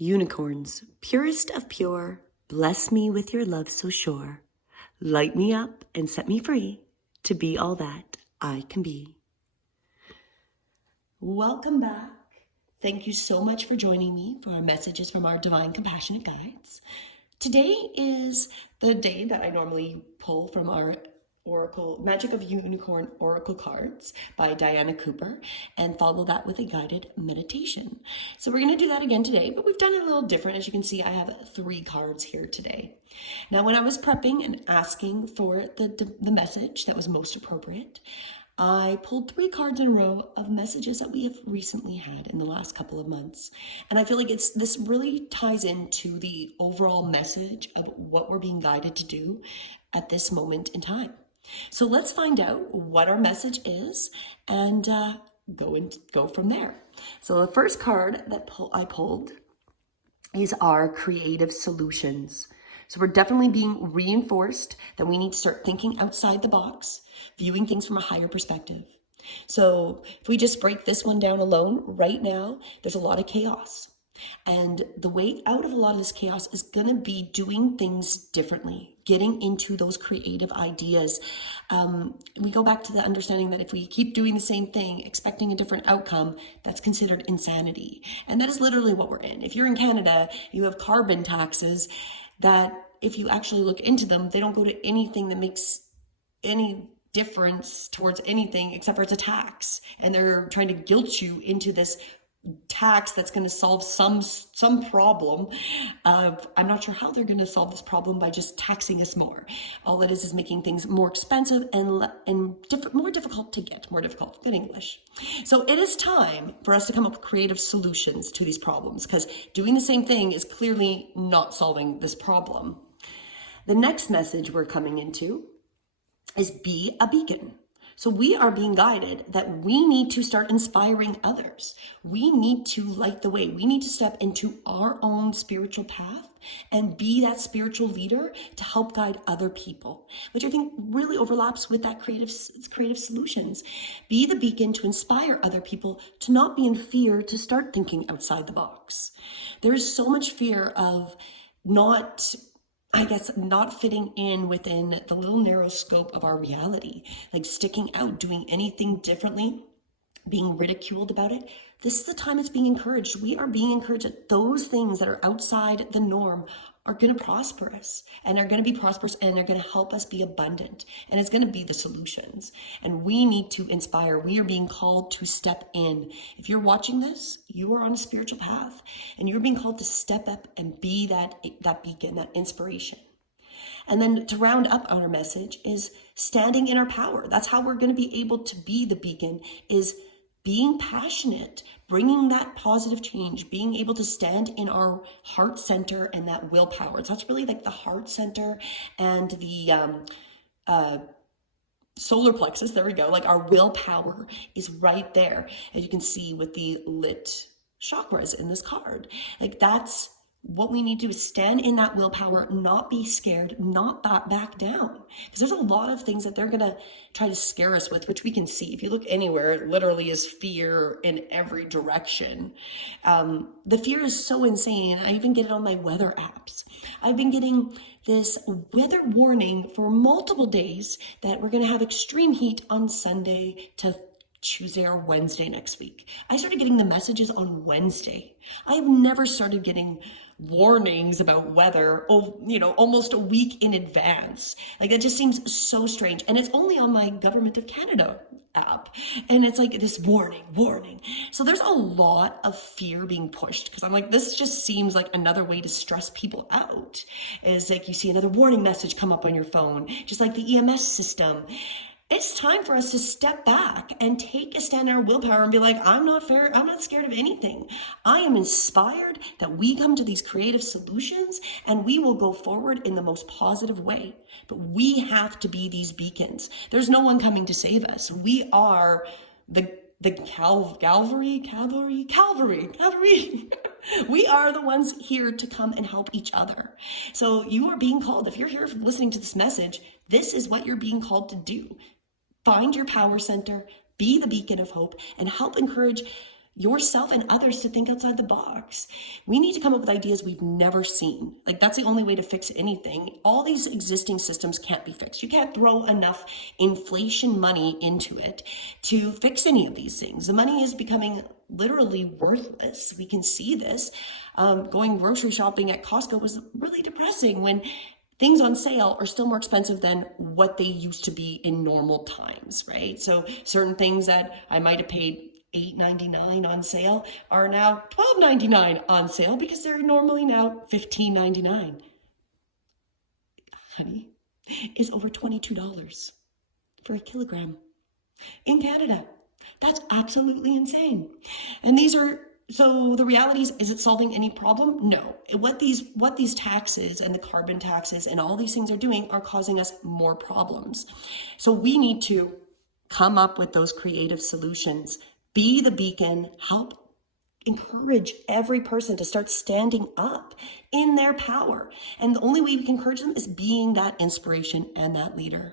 Unicorns, purest of pure, bless me with your love so sure. Light me up and set me free to be all that I can be. Welcome back. Thank you so much for joining me for our messages from our Divine Compassionate Guides. Today is the day that I normally pull from our Oracle Magic of Unicorn Oracle cards by Diana Cooper and follow that with a guided meditation. So we're going to do that again today, but we've done it a little different. As you can see, I have 3 cards here today. Now, when I was prepping and asking for the message that was most appropriate, I pulled 3 cards in a row of messages that we have recently had in the last couple of months. And I feel like this really ties into the overall message of what we're being guided to do at this moment in time. So let's find out what our message is and go from there. So the first card that I pulled is our creative solutions. So we're definitely being reinforced that we need to start thinking outside the box, viewing things from a higher perspective. So if we just break this one down alone, right now, there's a lot of chaos. And the way out of a lot of this chaos is going to be doing things differently, getting into those creative ideas. We go back to the understanding that if we keep doing the same thing, expecting a different outcome, that's considered insanity. And that is literally what we're in. If you're in Canada, you have carbon taxes that if you actually look into them, they don't go to anything that makes any difference towards anything except for it's a tax. And they're trying to guilt you into this tax that's going to solve some problem. I'm not sure how they're going to solve this problem by just taxing us more. All that is making things more expensive and more difficult to get, good English. So it is time for us to come up with creative solutions to these problems, because doing the same thing is clearly not solving this problem. The next message we're coming into is be a beacon. So we are being guided that we need to start inspiring others. We need to light the way. We need to step into our own spiritual path and be that spiritual leader to help guide other people, which I think really overlaps with that creative solutions. Be the beacon to inspire other people to not be in fear, to start thinking outside the box. There is so much fear of not fitting in within the little narrow scope of our reality, like sticking out, doing anything differently, being ridiculed about it. This is the time it's being encouraged. We are being encouraged that those things that are outside the norm are going to prosper us and are going to be prosperous and are going to help us be abundant. And it's going to be the solutions. And we need to inspire. We are being called to step in. If you're watching this, you are on a spiritual path and you're being called to step up and be that beacon, that inspiration. And then to round up our message is standing in our power. That's how we're going to be able to be the beacon, is being passionate, bringing that positive change, being able to stand in our heart center and that willpower. So that's really like the heart center and the solar plexus. There we go. Like our willpower is right there. As you can see with the lit chakras in this card. Like that's what we need to do, is stand in that willpower, not be scared, not back down. Because there's a lot of things that they're going to try to scare us with, which we can see. If you look anywhere, it literally is fear in every direction. The fear is so insane. I even get it on my weather apps. I've been getting this weather warning for multiple days that we're going to have extreme heat on Sunday to Tuesday or Wednesday next week. I started getting the messages on Wednesday. I've never started getting warnings about weather, almost a week in advance. Like that just seems so strange. And it's only on my Government of Canada app. And it's like this warning. So there's a lot of fear being pushed, because I'm like, this just seems like another way to stress people out. Is like you see another warning message come up on your phone, just like the EMS system. It's time for us to step back and take a stand in our willpower and be like, I'm not scared of anything. I am inspired that we come to these creative solutions and we will go forward in the most positive way. But we have to be these beacons. There's no one coming to save us. We are the cavalry. We are the ones here to come and help each other. So you are being called. If you're here listening to this message, this is what you're being called to do. Find your power center, be the beacon of hope, and help encourage yourself and others to think outside the box. We need to come up with ideas we've never seen. Like, that's the only way to fix anything. All these existing systems can't be fixed. You can't throw enough inflation money into it to fix any of these things. The money is becoming literally worthless. We can see this. Going grocery shopping at Costco was really depressing when things on sale are still more expensive than what they used to be in normal times, right? So certain things that I might have paid $8.99 on sale are now $12.99 on sale because they're normally now $15.99. Honey is over $22 for a kilogram in Canada. That's absolutely insane. And so the reality is it solving any problem? No. What these taxes and the carbon taxes and all these things are doing are causing us more problems. So we need to come up with those creative solutions, be the beacon, help encourage every person to start standing up in their power. And the only way we can encourage them is being that inspiration and that leader.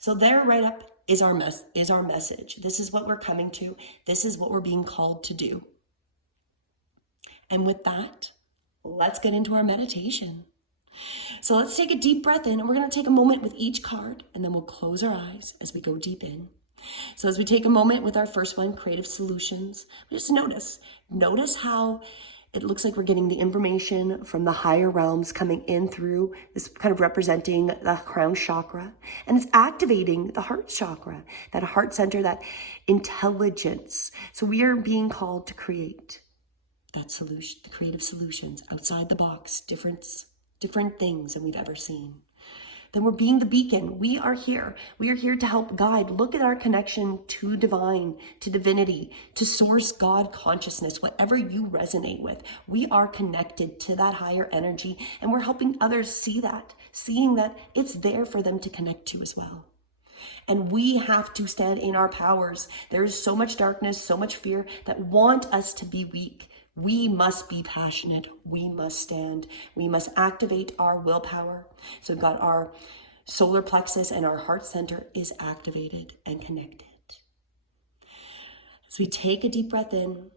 So their write-up is our message. This is what we're coming to. This is what we're being called to do. And with that, let's get into our meditation. So let's take a deep breath in, and we're going to take a moment with each card, and then we'll close our eyes as we go deep in. So as we take a moment with our first one, creative solutions, just notice how it looks like we're getting the information from the higher realms coming in through this, kind of representing the crown chakra, and it's activating the heart chakra, that heart center, that intelligence. So we are being called to create that solution, the creative solutions outside the box, different things than we've ever seen. Then we're being the beacon. We are here. We are here to help guide. Look at our connection to divine, to divinity, to source God consciousness, whatever you resonate with. We are connected to that higher energy, and we're helping others see that, seeing that it's there for them to connect to as well. And we have to stand in our powers. There is so much darkness, so much fear that want us to be weak. We must be passionate. We must stand. We must activate our willpower. So we've got our solar plexus and our heart center is activated and connected. As we take a deep breath in,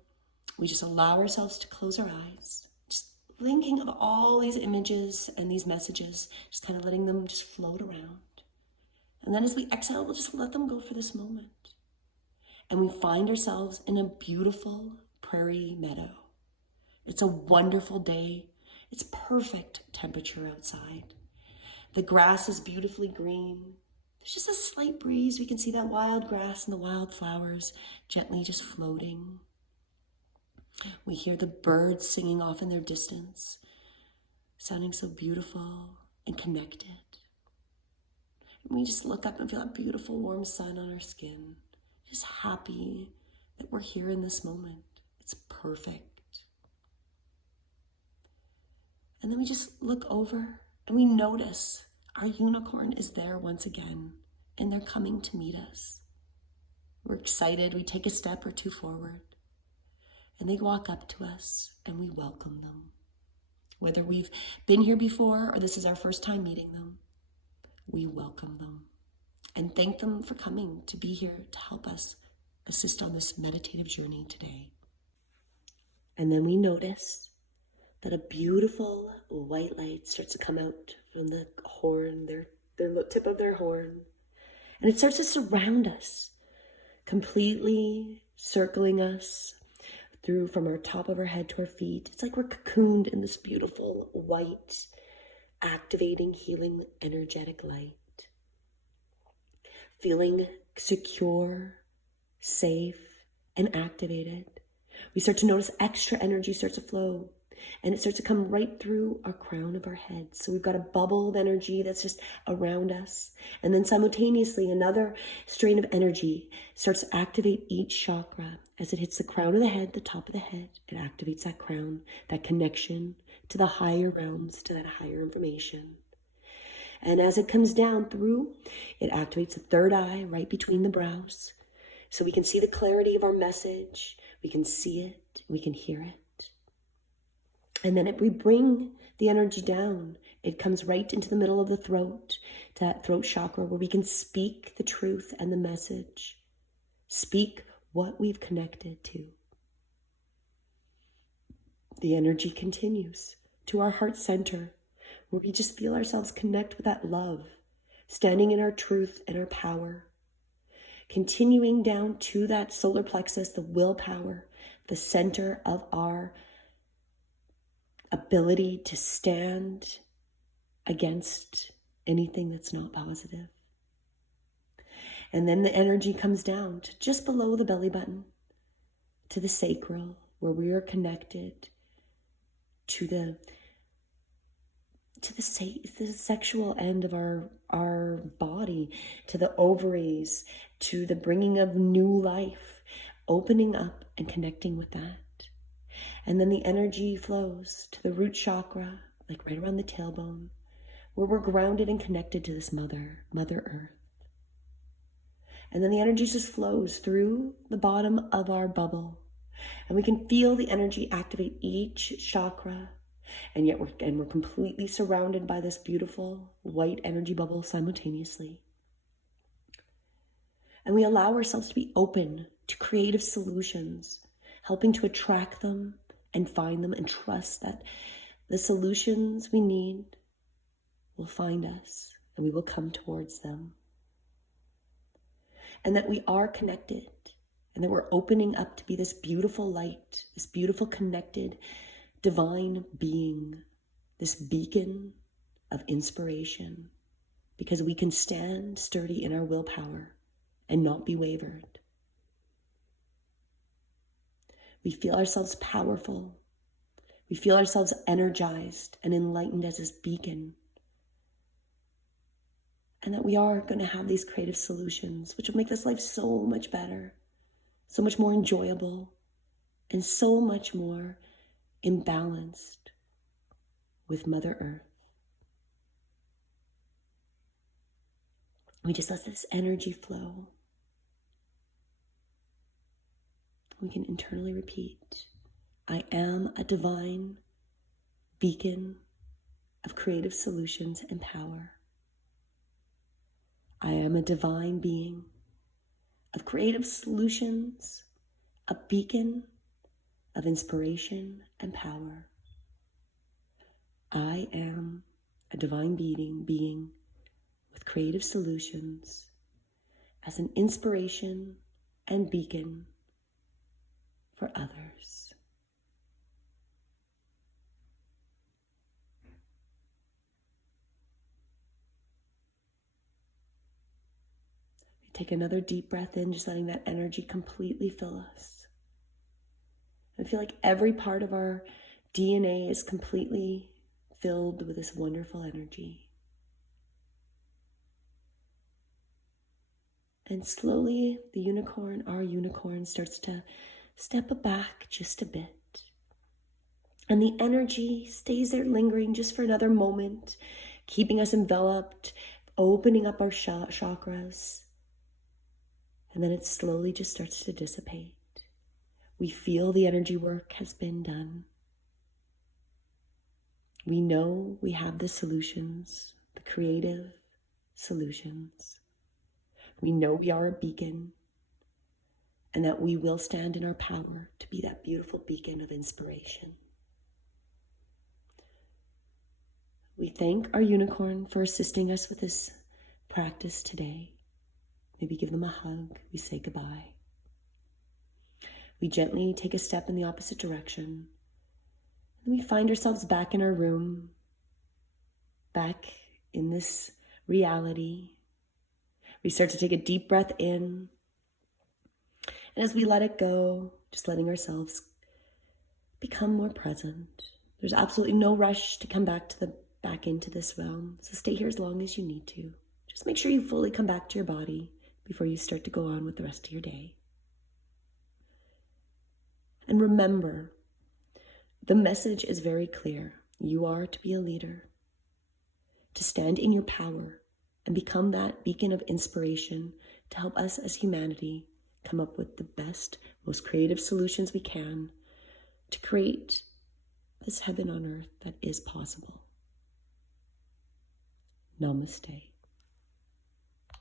we just allow ourselves to close our eyes, just thinking of all these images and these messages, just kind of letting them just float around. And then as we exhale, we'll just let them go for this moment. And we find ourselves in a beautiful prairie meadow. It's a wonderful day. It's perfect temperature outside. The grass is beautifully green. There's just a slight breeze. We can see that wild grass and the wild flowers gently just floating. We hear the birds singing off in their distance, sounding so beautiful and connected. And we just look up and feel that beautiful warm sun on our skin. Just happy that we're here in this moment. It's perfect. And then we just look over and we notice our unicorn is there once again, and they're coming to meet us. We're excited. We take a step or two forward, and they walk up to us and we welcome them. Whether we've been here before or this is our first time meeting them, we welcome them and thank them for coming to be here to help us assist on this meditative journey today. And then we notice that a beautiful white light starts to come out from the horn, their tip of their horn. And it starts to surround us, completely circling us through from our top of our head to our feet. It's like we're cocooned in this beautiful white, activating, healing, energetic light. Feeling secure, safe, and activated. We start to notice extra energy starts to flow. And it starts to come right through our crown of our head. So we've got a bubble of energy that's just around us. And then simultaneously, another strain of energy starts to activate each chakra. As it hits the crown of the head, the top of the head, it activates that crown, that connection to the higher realms, to that higher information. And as it comes down through, it activates the third eye right between the brows. So we can see the clarity of our message. We can see it. We can hear it. And then if we bring the energy down, it comes right into the middle of the throat, to that throat chakra where we can speak the truth and the message. Speak what we've connected to. the energy continues to our heart center, where we just feel ourselves connect with that love, standing in our truth and our power, continuing down to that solar plexus, the willpower, the center of our ability to stand against anything that's not positive. And then the energy comes down to just below the belly button, to the sacral, where we are connected to the sexual end of our body, to the ovaries, to the bringing of new life, opening up and connecting with that. And then the energy flows to the root chakra, like right around the tailbone, where we're grounded and connected to this Mother Earth. And then the energy just flows through the bottom of our bubble. And we can feel the energy activate each chakra. And yet we're completely surrounded by this beautiful white energy bubble simultaneously. And we allow ourselves to be open to creative solutions, helping to attract them and find them, and trust that the solutions we need will find us and we will come towards them. And that we are connected, and that we're opening up to be this beautiful light, this beautiful connected divine being, this beacon of inspiration, because we can stand sturdy in our willpower and not be wavered. We feel ourselves powerful. We feel ourselves energized and enlightened as this beacon. And that we are going to have these creative solutions, which will make this life so much better, so much more enjoyable, and so much more imbalanced with Mother Earth. We just let this energy flow. We can internally repeat, I am a divine beacon of creative solutions and power. I am a divine being of creative solutions, a beacon of inspiration and power. I am a divine being with creative solutions as an inspiration and beacon for others. Take another deep breath in, just letting that energy completely fill us. I feel like every part of our DNA is completely filled with this wonderful energy. And slowly, our unicorn starts to step back just a bit. And the energy stays there lingering just for another moment, keeping us enveloped, opening up our chakras. And then it slowly just starts to dissipate. We feel the energy work has been done. We know we have the solutions, the creative solutions. We know we are a beacon, and that we will stand in our power to be that beautiful beacon of inspiration. We thank our unicorn for assisting us with this practice today. Maybe give them a hug. We say goodbye. We gently take a step in the opposite direction. And we find ourselves back in our room, back in this reality. We start to take a deep breath in. And as we let it go, just letting ourselves become more present. There's absolutely no rush to come back into this realm. So stay here as long as you need to. Just make sure you fully come back to your body before you start to go on with the rest of your day. And remember, the message is very clear. You are to be a leader, to stand in your power and become that beacon of inspiration to help us as humanity come up with the best, most creative solutions we can to create this heaven on earth that is possible. Namaste.